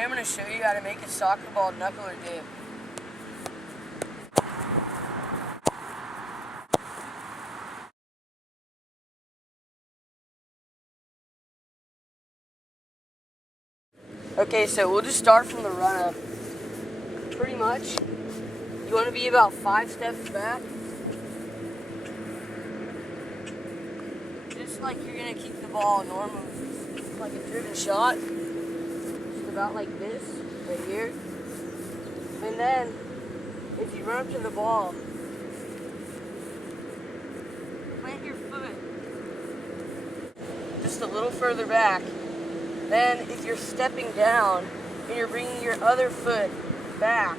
Today I'm going to show you how to make a soccer ball knuckle or dip. Okay, so we'll just start from the run up. Pretty much, you want to be about 5 steps back. Just like you're going to keep the ball normal, like a driven shot. Just about like this, right here. And then, if you run up to the ball, plant your foot just a little further back. Then, if you're stepping down and you're bringing your other foot back,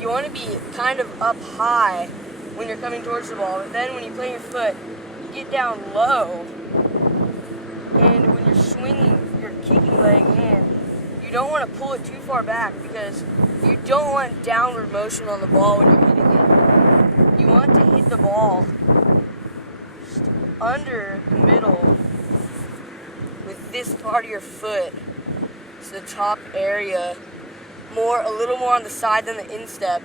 you want to be kind of up high when you're coming towards the ball. But then, when you plant your foot, you get down low. And when you're swinging your kicking leg in, you don't want to pull it too far back because you don't want downward motion on the ball when you're hitting it. You want to hit the ball just under the middle with this part of your foot. It's the top area. A little more on the side than the instep.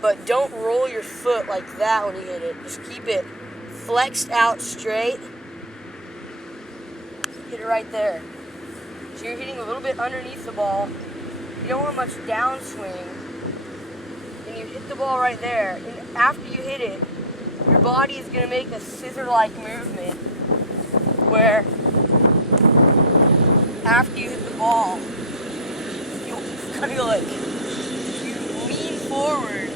But don't roll your foot like that when you hit it. Just keep it flexed out straight. Hit it right there. So you're hitting a little bit underneath the ball. You don't want much downswing. And you hit the ball right there. And after you hit it, your body is going to make a scissor-like movement where after you hit the ball, you'll kind of like, you lean forward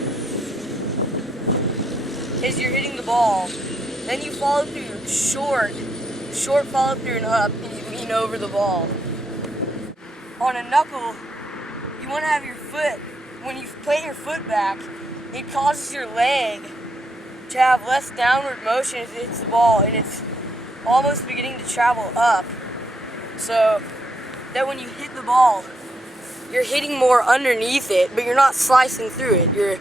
as you're hitting the ball. Then you follow through short follow through and up, and you lean over the ball. On a knuckle, you want to have your foot, when you plant your foot back, it causes your leg to have less downward motion as it hits the ball, and it's almost beginning to travel up. So that when you hit the ball, you're hitting more underneath it, but you're not slicing through it. You're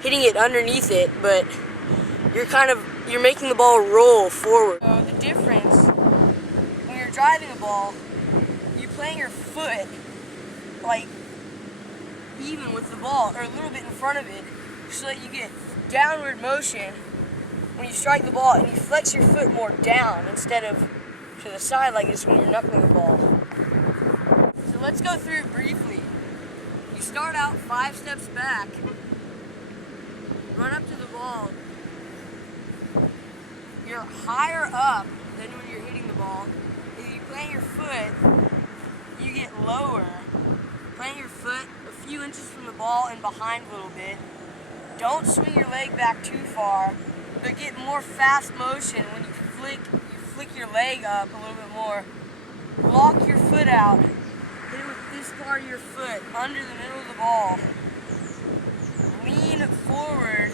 hitting it underneath it, but you're making the ball roll forward. So the difference, when you're driving a ball, you plant your foot like even with the ball, or a little bit in front of it, so that you get downward motion when you strike the ball, and you flex your foot more down instead of to the side like this when you're knuckling the ball. So let's go through it briefly. You start out 5 steps back, run up to the ball. You're higher up than when you're hitting the ball. If you plant your foot, you get lower. Plant your foot a few inches from the ball and behind a little bit. Don't swing your leg back too far, but get more fast motion when you flick your leg up a little bit more. Lock your foot out. Hit it with this part of your foot under the middle of the ball. Lean forward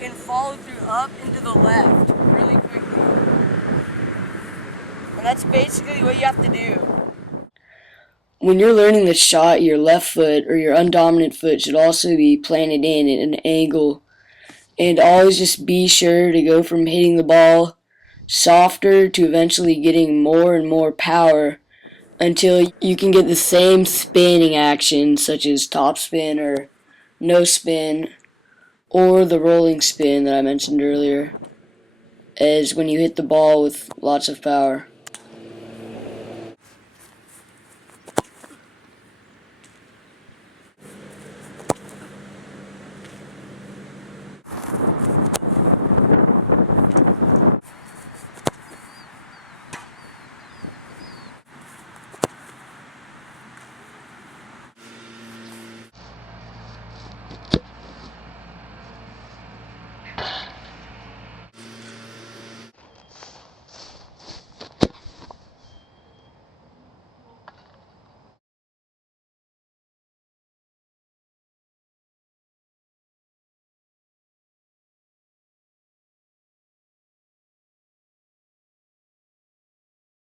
and follow through up into the left really quickly. And that's basically what you have to do. When you're learning the shot, your left foot or your undominant foot should also be planted in at an angle. And always just be sure to go from hitting the ball softer to eventually getting more and more power until you can get the same spinning action, such as top spin or no spin, or the rolling spin that I mentioned earlier, as when you hit the ball with lots of power.